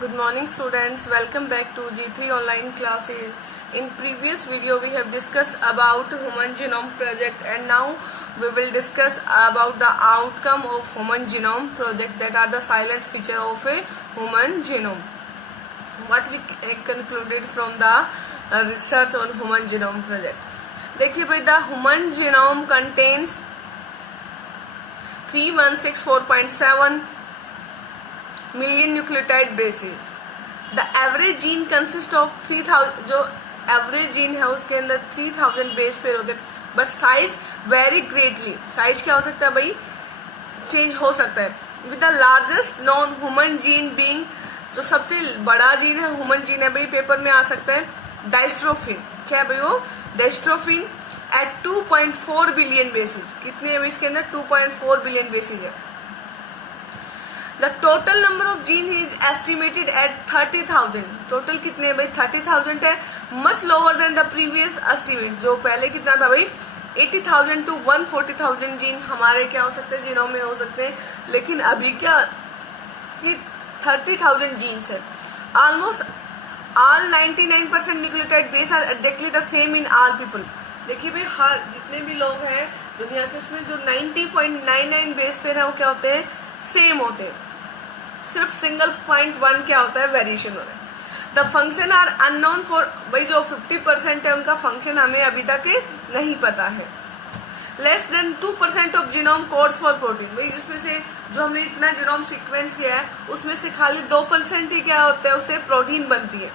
Good morning students, welcome back to G3 online classes. In previous video we have discussed about Human Genome Project, and now we will discuss about the outcome of Human Genome Project, that are the silent feature of a human genome. What we concluded from the research on Human Genome Project. देखिए भाई, the human genome contains 3164.7 million nucleotide bases. The average gene consists of 3000, जो average gene है उसके अंदर 3000 base pair होते हैं, but size very greatly. Size क्या हो सकता है भाई, चेंज हो सकता है. With the largest non human gene being, जो सबसे बड़ा जीन है ह्यूमन जीन है भाई, पेपर में आ सकता है डायस्ट्रोफिन. क्या है भाई वो, डायस्ट्रोफिन एट 2.4 बिलियन बेसिस. कितने है इसके अंदर, 2.4 बिलियन बेसिस है. The total number of gene is estimated at 30,000. Total कितने हैं भाई, 30,000 है. Much lower than the previous estimate. जो पहले कितना था भाई, 80,000 to 140,000 जीन हमारे क्या हो सकते हैं, जीनोम में हो सकते हैं. लेकिन अभी क्या 30,000 जीन्स है. Almost all 99% nucleotide base are exactly the same in all people. देखिए भाई, हर जितने भी लोग हैं दुनिया के, उसमें जो 90.99 बेस पेयर है वो क्या होते हैं, सेम होते हैं. सिर्फ सिंगल 0.1 क्या होता है, वेरिएशन होता है. The function are unknown for, भाई जो 50% है उनका फंक्शन हमें अभी तक नहीं पता है. Less than 2% of genome codes for protein. भाई उसमें से जो हमने इतना जीनोम सीक्वेंस किया है उसमें से खाली 2% ही क्या होता है, उससे प्रोटीन बनती है.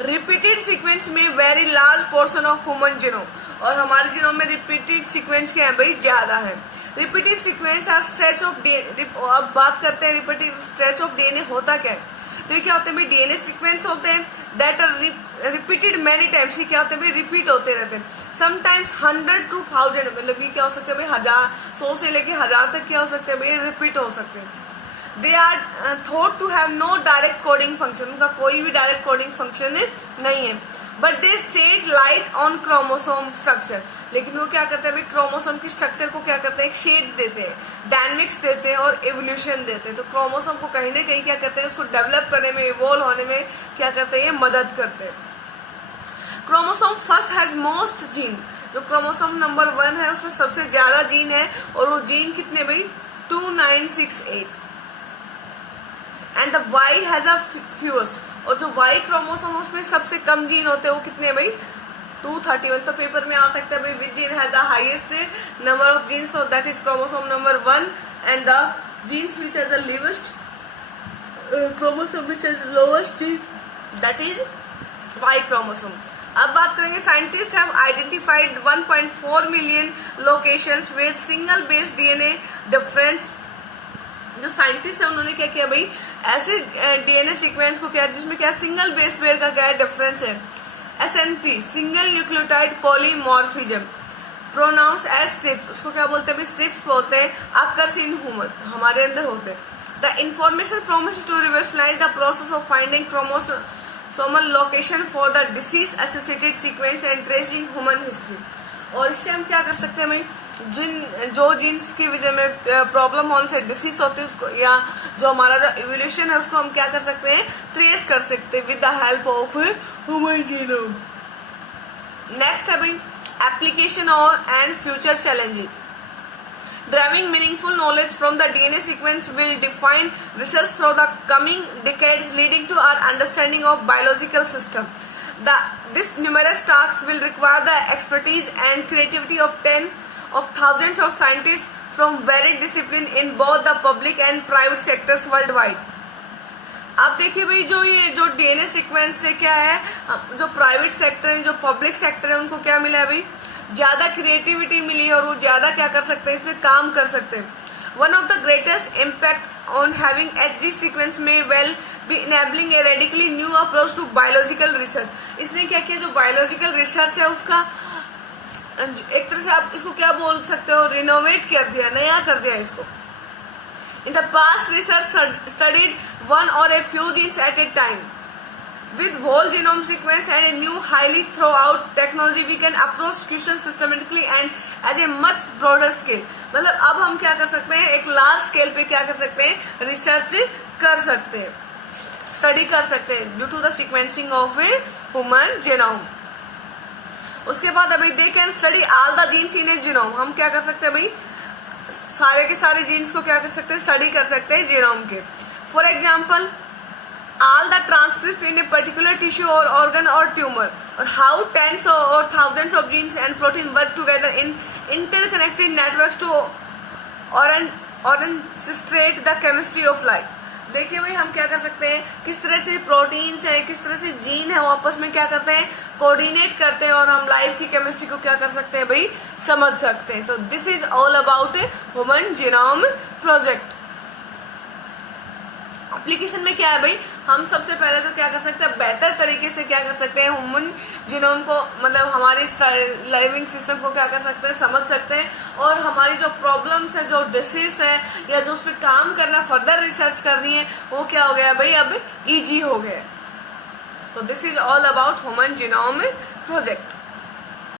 रिपीटेड सीक्वेंस में very large portion of human genome, और हमारे जीनोम में रिपीटेड सीक्वेंस क्या है भाई, ज्यादा है. Repeated sequence are stretch of DNA. अब बात करते हैं रिपीटेड स्ट्रेच ऑफ डीएनए होता क्या है. तो ये क्या होते हैं भाई, डीएनए सीक्वेंस होते हैं that are repeated many times. ये क्या होते हैं भाई, रिपीट होते रहते हैं. समटाइम्स 100 to 1000, मतलब ये क्या हो सकता है भाई, 100 से लेके 1000 तक क्या हो सकते हैं भाई, रिपीट हो सकते हैं. They are thought to have no direct coding function. उनका कोई भी डायरेक्ट कोडिंग फंक्शन नहीं है. But they shed light on chromosome structure. लेकिन वो क्या करते हैं भाई, क्रोमोसोम की स्ट्रक्चर को क्या करते हैं, एक शेड देते हैं, डायनेमिक्स देते हैं और एवोल्यूशन देते हैं. तो क्रोमोसोम को कहीं ना कहीं क्या करते हैं, उसको डेवलप करने में, इवॉल्व होने में क्या करते हैं, ये मदद करते हैं. Chromosome first has most gene. जो क्रोमोसोम नंबर 1 है उसमें सबसे ज्यादा जीन है, और वो जीन कितने भाई, 2968. And the Y has a fewest, और जो वाई क्रोमोसोम उसमें सबसे कम जीन होते हैं वो कितने भाई, 231. तो पेपर में आ सकता है भाई, which gene has the highest number of genes, तो that is chromosome number 1. And the genes which has the least chromosome which has lowest gene, that is Y chromosome. अब बात करेंगे, scientist have identified 1.4 million locations with single base DNA difference. जो scientist है उन्होंने क्या किया भाई, ऐसे डीएनए सीक्वेंस को क्या, जिसमें क्या सिंगल बेस पेयर का क्या डिफरेंस है. SNP, single nucleotide polymorphism, pronounce as strips. उसको क्या बोलते हैं भाई, स्ट्रिप्स बोलते हैं. अकर्स इन ह्यूमन, हमारे अंदर होते हैं. The information promise to revolutionize the process of finding chromosomal location for the disease associated sequence and tracing human history. और इससे हम क्या कर सकते हैं भाई, जो जीन्स की वजह में प्रॉब्लम होने से डिसीज होती है उसको, या जो हमारा जो इवोल्यूशन है उसको हम क्या कर सकते हैं, ट्रेस कर सकते हैं with the help of human genome. Next है भाई, एप्लीकेशन और and future challenges. Driving meaningful knowledge from the DNA sequence will define research through the coming decades leading to our understanding of biological system. This numerous tasks will require the expertise and creativity of thousands of scientists from varied disciplines in both the public and private sectors worldwide. अब देखिए भाई, जो DNA sequence से क्या है, जो private sector है, जो पब्लिक सेक्टर है, उनको क्या मिला है भाई, ज्यादा क्रिएटिविटी मिली है, और वो ज्यादा क्या कर सकते हैं, इसमें काम कर सकते हैं. One of the greatest impact on having HG sequence may well be enabling a radically new approach to biological research. इसने क्या किया, जो बायोलॉजिकल रिसर्च है उसका एक तरह से आप इसको क्या बोल सकते हो, रिनोवेट कर दिया, नया कर दिया इसको. In the past, research studied one or a few genes at a time. With whole genome sequence and a new highly thought-out technology, we can approach questions systematically and at a much broader scale. मतलब अब हम क्या कर सकते हैं, एक large scale पे क्या कर सकते हैं, रिसर्च कर सकते हैं. स्टडी कर सकते हैं due to the sequencing of a human genome. उसके बाद अभी they can study all the genes in a genome. हम क्या कर सकते हैं भाई, सारे के सारे जीन्स को क्या कर सकते हैं, स्टडी कर सकते हैं जीनोम के। For example all the transcripts in a particular tissue or organ or tumor, or how tens or thousands of genes and protein work together in interconnected networks to orchestrate the chemistry of life। देखिए भाई हम क्या कर सकते हैं, किस तरह से प्रोटीन्स है, किस तरह से जीन है, वो आपस में क्या करते हैं, कोऑर्डिनेट करते हैं, और हम लाइफ की केमिस्ट्री को क्या कर सकते हैं भाई, समझ सकते हैं। तो this is all about human genome project. Application में क्या है भाई, हम सबसे पहले तो क्या कर सकते हैं, बेहतर तरीके से क्या कर सकते हैं, ह्यूमन जीनोम को मतलब हमारे लिविंग सिस्टम को क्या कर सकते हैं, समझ सकते हैं, और हमारी जो प्रॉब्लम्स है, जो डिसीज है, या जो उस पर काम करना, फर्दर रिसर्च करनी है, वो क्या हो गया भाई, अब इजी हो गया। तो this is all about human genome project.